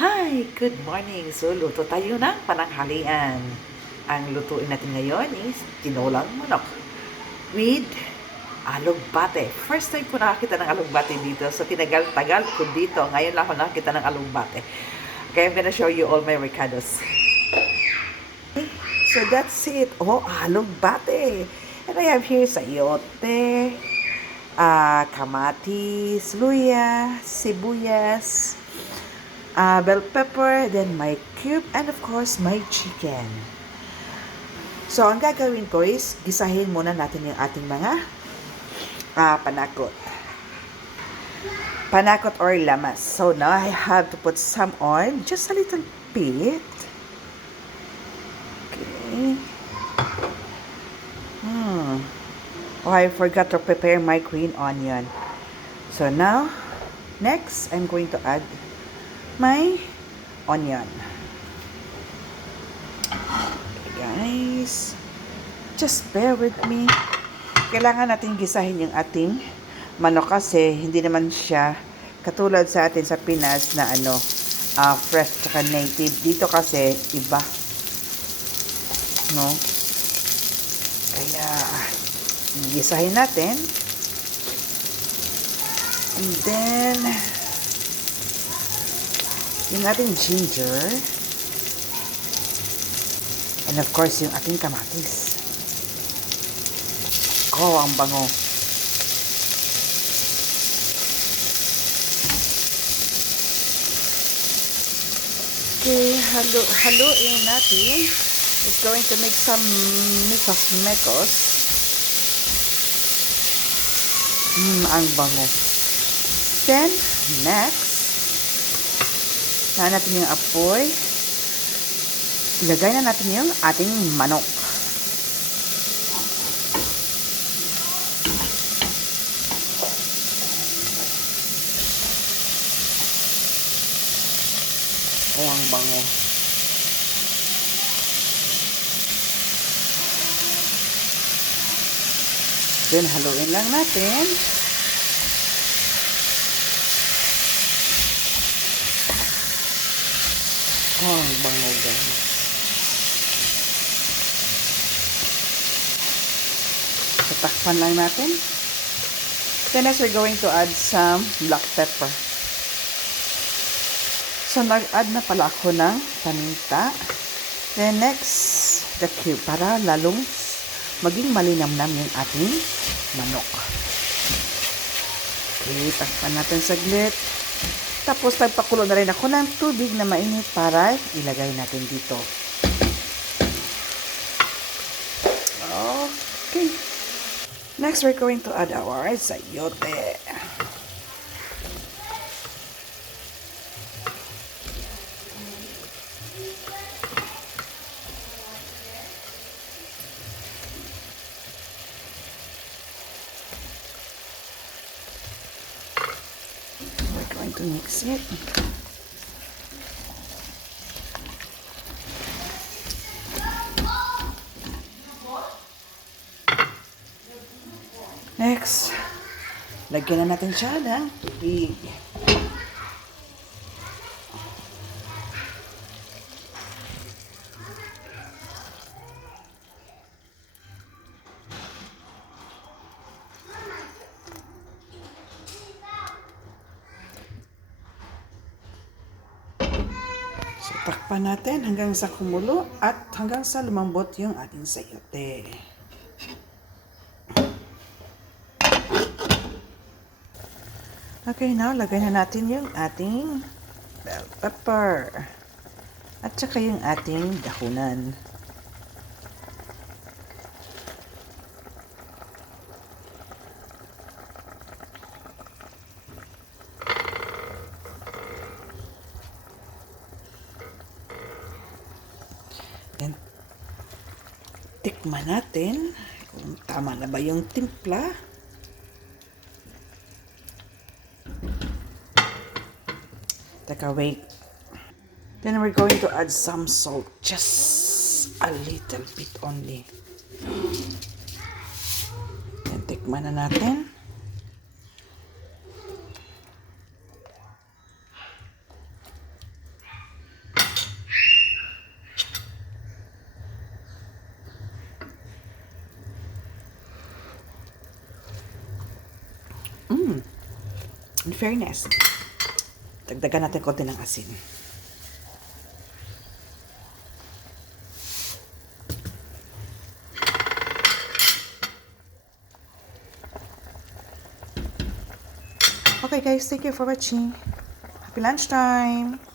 Hi! Good morning! So, luto tayo ng pananghalian. Ang lutuin natin ngayon is tinolang manok with alugbate. First time ko nakakita ng alugbate dito. So, tinagal-tagal ko dito. Ngayon lang ako nakakita ng alugbate. Okay, I'm gonna show you all my ricados. So, that's it. Oh, alugbate! And I have here sayote, kamatis, luya, sibuyas, bell pepper, then my cube, and of course, my chicken. So, ang gagawin ko is, gisahin muna natin yung ating mga panakot. Panakot or lamas. So, now I have to put some oil, just a little bit. Okay. Oh, I forgot to prepare my green onion. So, now, next, I'm going to add my onion. Okay, guys, just bear with me. Kailangan natin gisahin yung ating manok kasi hindi naman siya katulad sa atin sa Pinas na fresh tsaka native. Dito kasi iba, no? Kaya gisahin natin. And then yung ating ginger, and of course yung ating kamatis. Oh, ang bango. Okay, haluin natin. It's going to make some mekos. Ang bango. Then, next, na natin yung apoy. Ilagay na natin yung ating manok. Oh, ang bango. Then, haluin lang natin. Oh, ang bango, guys. Tatakpan lang natin. Then, next, we're going to add some black pepper. So, nag-add na pala ako ng paminta. Then, next, the cube para lalong maging malinamnam yung ating manok. Okay, takpan natin saglit. Tapos, nagpakulo na rin ako ng tubig na mainit para ilagay natin dito. Okay. Next, we're going to add our sayote. We're going to mix it. Next, lagyan na natin siya ng tubig. So, takpan natin hanggang sa kumulo at hanggang sa lumambot yung ating sayote. Okay, now, lagay na natin yung ating bell pepper. At saka yung ating dahunan. Then, tikman natin kung tama na ba yung timpla. Teka, wait. Then we're going to add some salt. Just a little bit only. Then tikman na natin. In fairness, dagdagan natin konti ng asin. Okay guys, thank you for watching. Happy lunchtime!